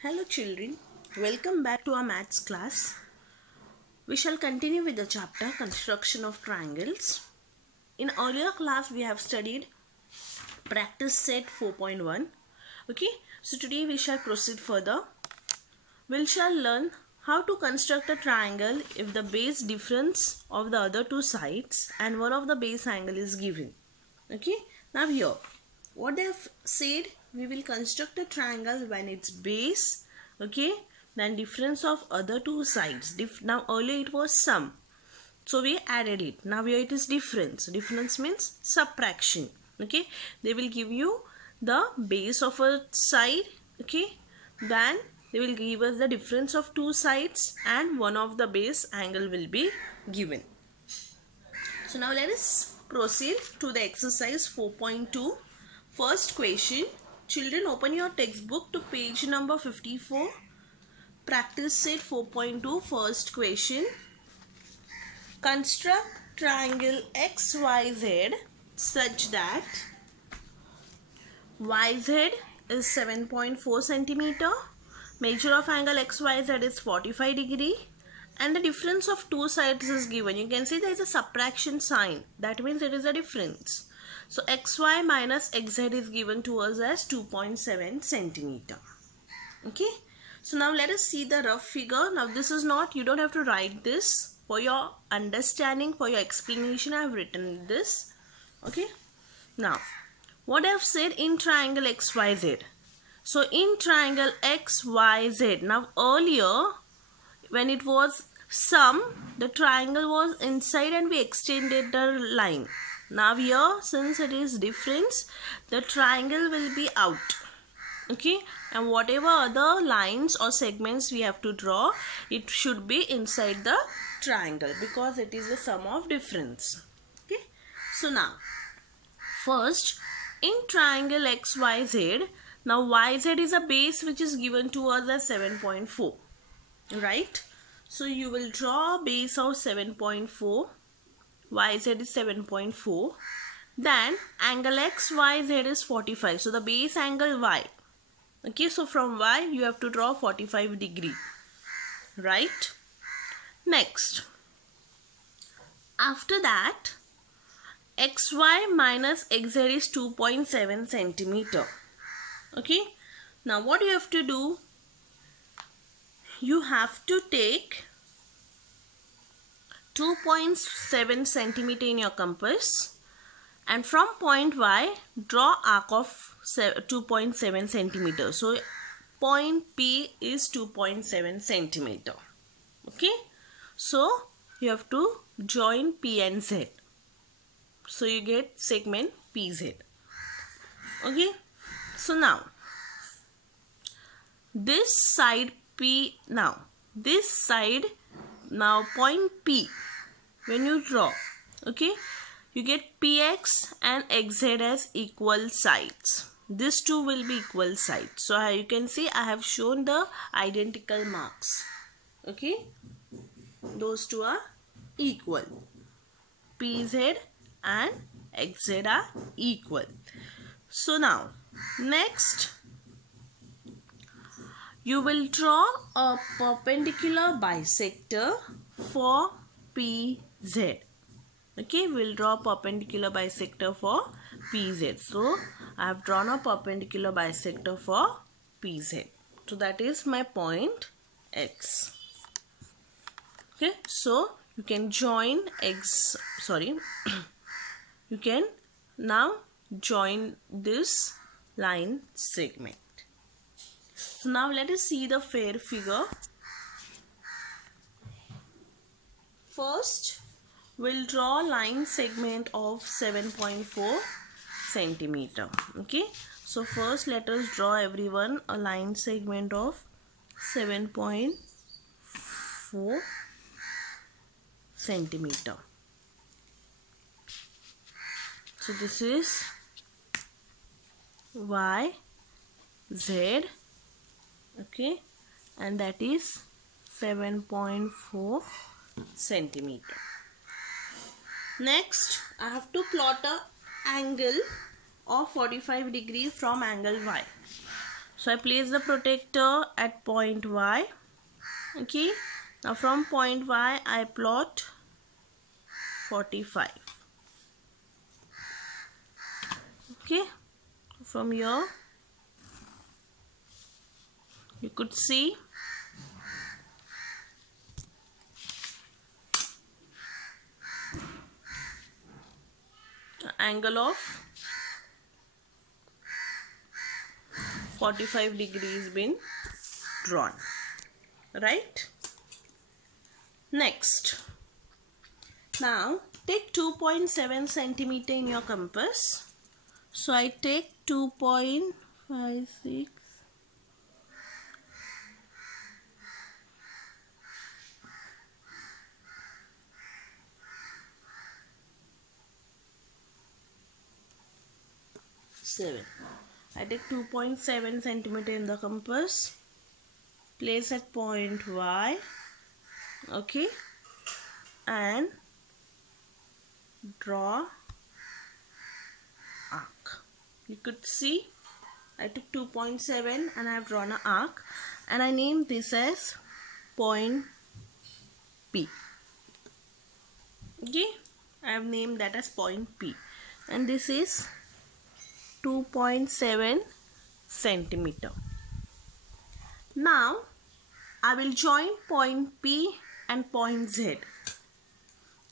Hello children, welcome back to our maths class. We shall continue with the chapter Construction of Triangles. In earlier class we have studied practice set 4.1. Okay, so today we shall proceed further. We shall learn how to construct a triangle if the base difference of the other two sides and one of the base angle is given. Okay, now here what they have said, we will construct a triangle when its base, okay, then difference of other two sides. Now earlier it was sum, so we added it. Now here it is difference. Difference means subtraction. Okay, they will give you the base of a side, okay, then they will give us the difference of two sides and one of the base angle will be given. So now let us proceed to the exercise 4.2. First question. Children, open your textbook to page number 54. Practice set 4.2. First question. Construct triangle XYZ such that YZ is 7.4 centimeter. Measure of angle XYZ is 45 degree. And the difference of two sides is given. You can see there is a subtraction sign. That means it is a difference. So XY minus XZ is given to us as 2.7 centimeter. Okay. So now let us see the rough figure. Now this is not, you don't have to write this. For your understanding, for your explanation, I have written this. Okay. Now, what I have said in triangle XYZ. So in triangle XYZ, now earlier when it was sum, the triangle was inside and we extended the line. Now here, since it is difference, the triangle will be out. Okay, and whatever other lines or segments we have to draw, it should be inside the triangle because it is the sum of difference. Okay, so now first in triangle XYZ, now YZ is a base which is given to us as 7.4. Right? So you will draw a base of 7.4. YZ is 7.4. Then angle XYZ is 45. So the base angle Y. Okay, so from Y you have to draw 45 degree. Right? Next. After that, XY minus XZ is 2.7 centimeter. Okay. Now what you have to do? You have to take 2.7 centimeter in your compass and from point Y draw arc of 2.7 centimeter. So point P is 2.7 centimeter. Okay. So you have to join P and Z. So you get segment PZ. Okay. So now this side P, now this side, now point P, when you draw, okay, you get PX and XZ as equal sides. These two will be equal sides. So you can see I have shown the identical marks. Okay, those two are equal. PZ and XZ are equal. So now next, you will draw a perpendicular bisector for PZ. Okay, we'll draw a perpendicular bisector for PZ. So, I have drawn a perpendicular bisector for PZ. So, that is my point X. Okay, so you can join you can now join this line segment. So now let us see the fair figure. First, we'll draw line segment of 7.4 centimeter. Okay. So first let us draw everyone a line segment of 7.4 centimeter. So this is Y, Z. Okay, and that is 7.4 centimeter. Next, I have to plot a angle of 45 degree from angle Y. So I place the protector at point Y. Okay. Now from point Y I plot 45. Okay. From here you could see the angle of 45 degrees been drawn, right? Next, now take 2.7 centimeter in your compass. So I take 2.56. I take 2.7 centimeter in the compass, place at point Y, okay, and draw arc. You could see I took 2.7 and I have drawn an arc, and I named this as point P. Okay, I have named that as point P, and this is 2.7 centimeter. Now I will join point P and point Z.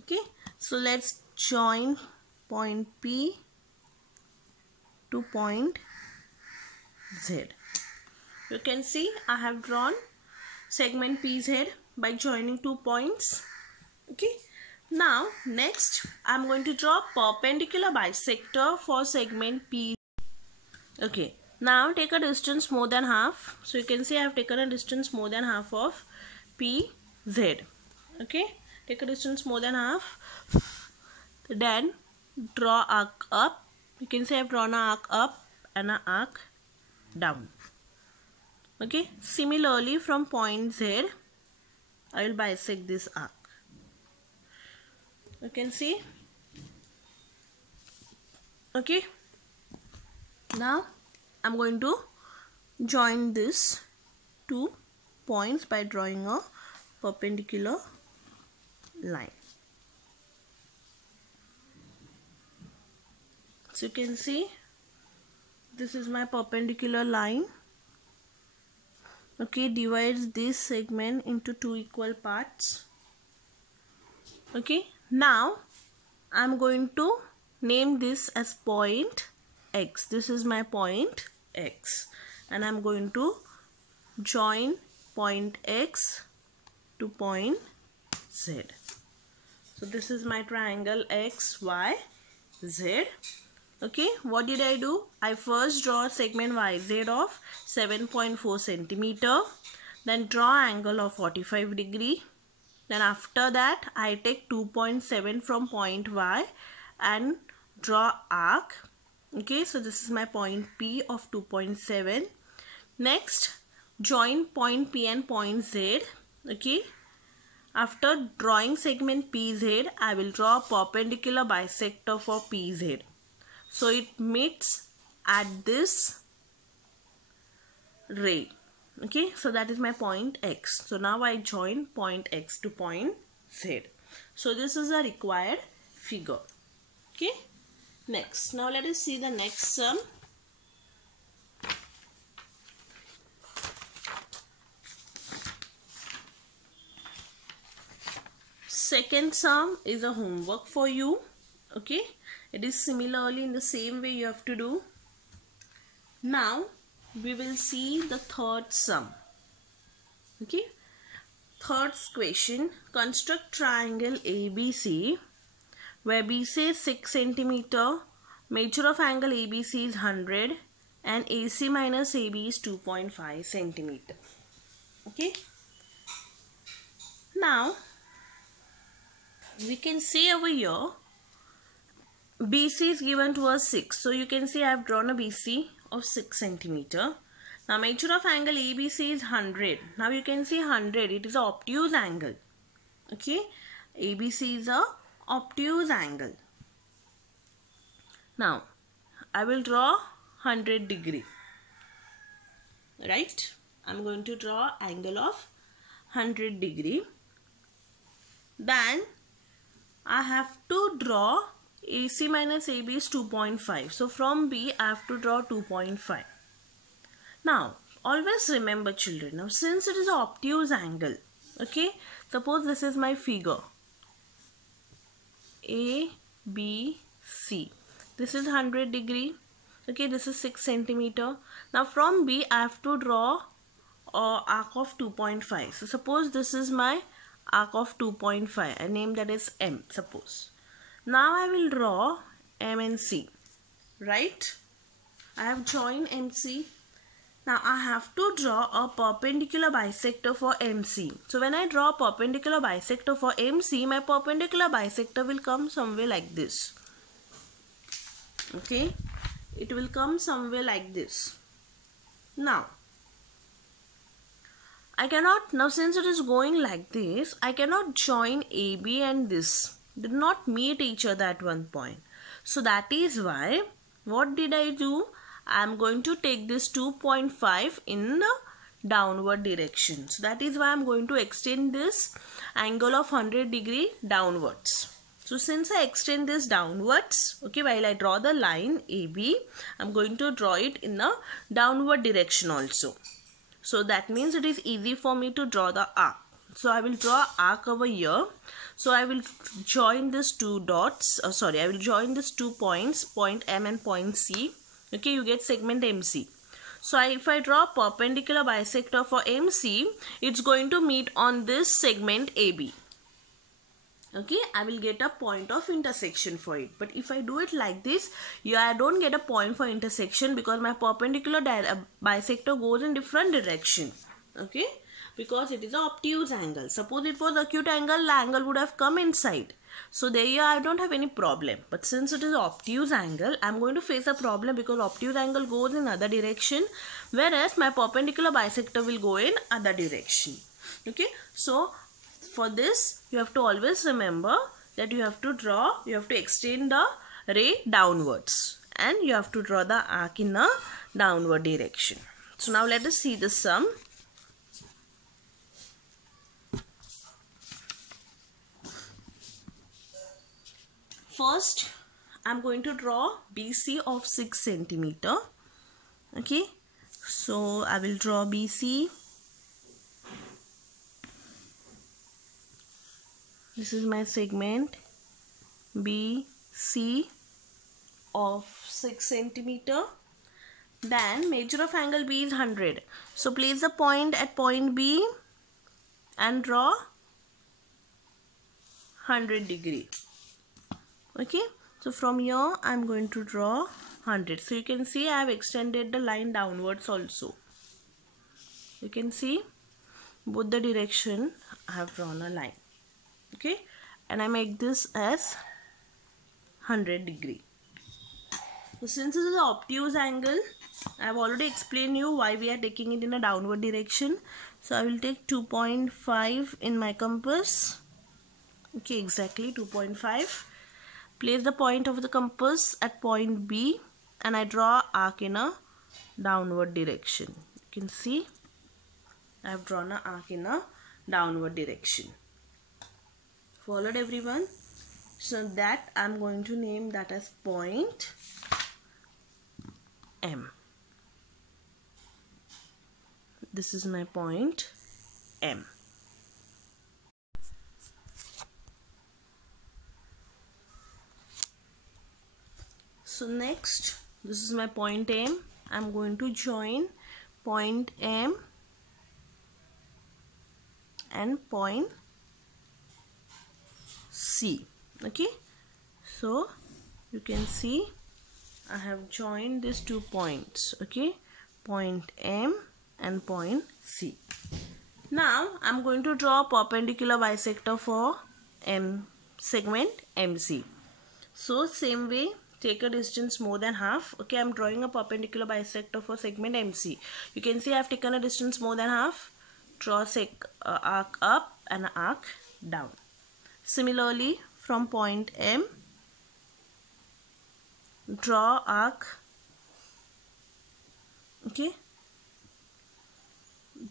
Okay, so let's join point P to point Z. You can see I have drawn segment PZ by joining 2 points. Okay, now next I am going to draw perpendicular bisector for segment P. Okay, now take a distance more than half. So you can see I have taken a distance more than half of PZ. Okay, take a distance more than half. Then draw arc up. You can see I have drawn an arc up and an arc down. Okay, similarly from point Z I will bisect this arc. You can see. Okay, now I'm going to join these 2 points by drawing a perpendicular line. So you can see this is my perpendicular line. Okay, divides this segment into 2 equal parts. Okay, now I'm going to name this as point X. This is my point X, and I'm going to join point X to point Z. So this is my triangle X, Y, Z. Okay, what did I do? I first draw segment YZ of 7.4 centimeter, then draw angle of 45 degree. Then after that I take 2.7 from point Y and draw arc. Okay, so this is my point P of 2.7. Next, join point P and point Z. Okay, after drawing segment PZ, I will draw a perpendicular bisector for PZ. So it meets at this ray. Okay, so that is my point X. So now I join point X to point Z. So this is a required figure. Okay, next, now let us see the next sum. Second sum is a homework for you. Okay, it is similarly in the same way you have to do. Now we will see the third sum. Okay, third question, construct triangle ABC where BC is 6 centimeter, measure of angle ABC is 100 and AC minus AB is 2.5 centimeter. Okay, now we can see over here BC is given to us 6. So you can see I have drawn a BC of 6 centimeter. Now measure of angle ABC is 100. Now you can see 100. It is an obtuse angle. Okay. ABC is a obtuse angle. Now I will draw 100 degree. right? I'm going to draw angle of 100 degree. Then I have to draw AC minus AB is 2.5. So from B I have to draw 2.5. Now always remember children, now since it is an obtuse angle, okay, suppose this is my figure A, B, C. This is 100 degree. Okay, this is 6 centimeter. Now from B I have to draw arc of 2.5. So suppose this is my arc of 2.5. I name that as M, suppose. Now I will draw M and C, right? I have joined MC. Now I have to draw a perpendicular bisector for MC. So when I draw a perpendicular bisector for MC, my perpendicular bisector will come somewhere like this. Okay, it will come somewhere like this. Now I cannot, now since it is going like this, I cannot join AB and this. Did not meet each other at one point. So that is why, what did I do? I am going to take this 2.5 in the downward direction. So that is why I am going to extend this angle of 100 degree downwards. So since I extend this downwards, okay, while I draw the line AB, I am going to draw it in a downward direction also. So that means it is easy for me to draw the arc. So I will draw arc over here. So I will join these two dots. I will join these 2 points, point M and point C. Okay, you get segment MC. So if I draw perpendicular bisector for MC, it's going to meet on this segment AB. Okay, I will get a point of intersection for it. But if I do it like this, I don't get a point for intersection because my perpendicular bisector goes in different direction. Okay, because it is an obtuse angle. Suppose it was acute angle, the angle would have come inside. So there I don't have any problem. But since it is obtuse angle, I am going to face a problem because obtuse angle goes in other direction, whereas my perpendicular bisector will go in other direction. Okay, so for this you have to always remember that you have to extend the ray downwards and you have to draw the arc in a downward direction. So now let us see the sum. First I am going to draw BC of 6 centimeter. Okay, so I will draw BC. This is my segment BC of 6 centimeter. Then measure of angle B is 100. So place the point at point B and draw 100 degree. Okay, so from here I am going to draw 100. So you can see I have extended the line downwards also. You can see both the direction I have drawn a line. Okay, and I make this as 100 degree. So since this is an obtuse angle, I have already explained you why we are taking it in a downward direction. So I will take 2.5 in my compass. Okay, exactly 2.5. Place the point of the compass at point B and I draw arc in a downward direction. You can see I have drawn an arc in a downward direction. Followed everyone? So that I am going to name that as point M. This is my point M. So next, this is my point M. I am going to join point M and point C. Okay, so you can see I have joined these 2 points. Okay, point M and point C. Now I am going to draw a perpendicular bisector for segment MC. So same way, take a distance more than half. Okay, I am drawing a perpendicular bisector for segment MC. You can see I have taken a distance more than half. Draw arc up and arc down. Similarly, from point M, draw arc, okay,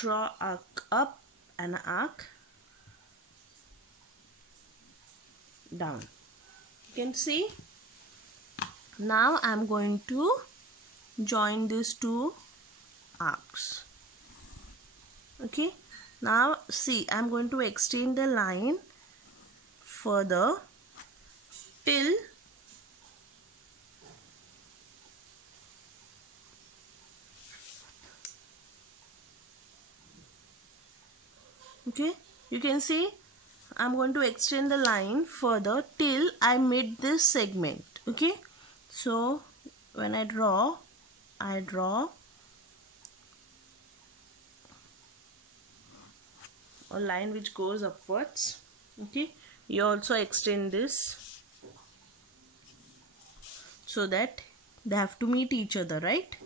draw arc up and arc down. You can see. Now I'm going to join these two arcs. Okay, now see, I'm going to extend the line further till okay, you can see I'm going to extend the line further till I meet this segment. Okay, so when I draw a line which goes upwards. Okay, you also extend this so that they have to meet each other, right?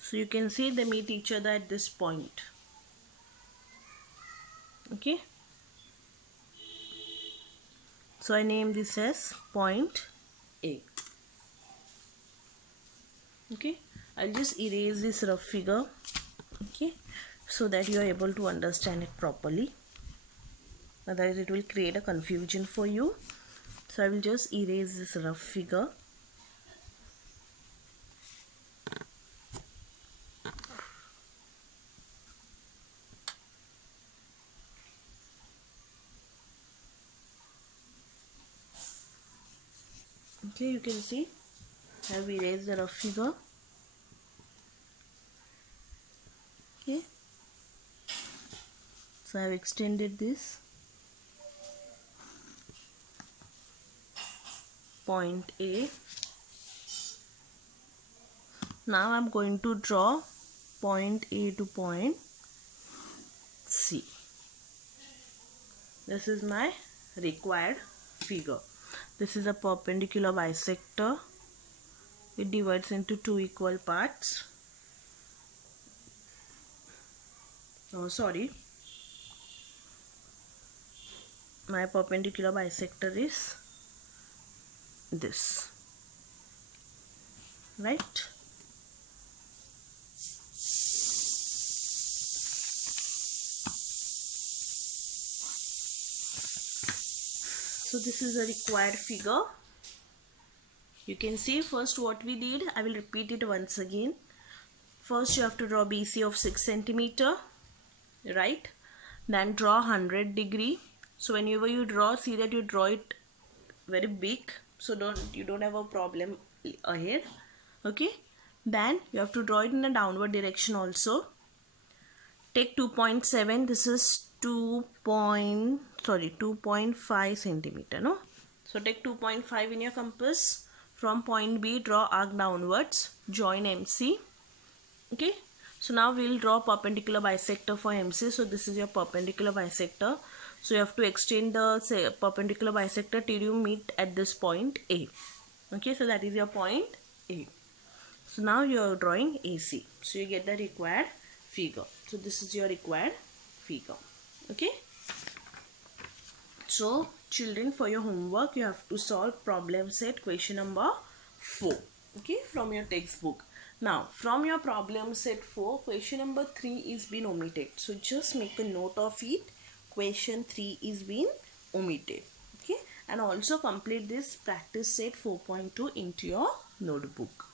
So you can see they meet each other at this point. Okay, so I name this as point A. Okay, I'll just erase this rough figure, okay, so that you are able to understand it properly. Otherwise it will create a confusion for you. So I will just erase this rough figure. Okay, you can see I have erased the rough figure. Okay, so I have extended this point A. Now I'm going to draw point A to point C. This is my required figure. This is a perpendicular bisector. It divides into two equal parts. Oh, sorry. My perpendicular bisector is this, right? So this is a required figure. You can see first what we did. I will repeat it once again. First you have to draw BC of 6 centimeter, right? Then draw 100 degree. So whenever you draw, see that you draw it very big, so you don't have a problem ahead. Okay, then you have to draw it in a downward direction also. Take 2.7. This is 2.5 centimeter. No, so take 2.5 in your compass. From point B, draw arc downwards, join MC. Okay, so now we'll draw perpendicular bisector for MC. So this is your perpendicular bisector. So you have to extend the perpendicular bisector till you meet at this point A. Okay, so that is your point A. So now you are drawing AC. So you get the required figure. So this is your required figure. Okay. So children, for your homework you have to solve problem set question number 4. Okay, from your textbook. Now from your problem set 4, question number 3 is been omitted. So just make a note of it. Question 3 is been omitted. Okay, and also complete this practice set 4.2 into your notebook.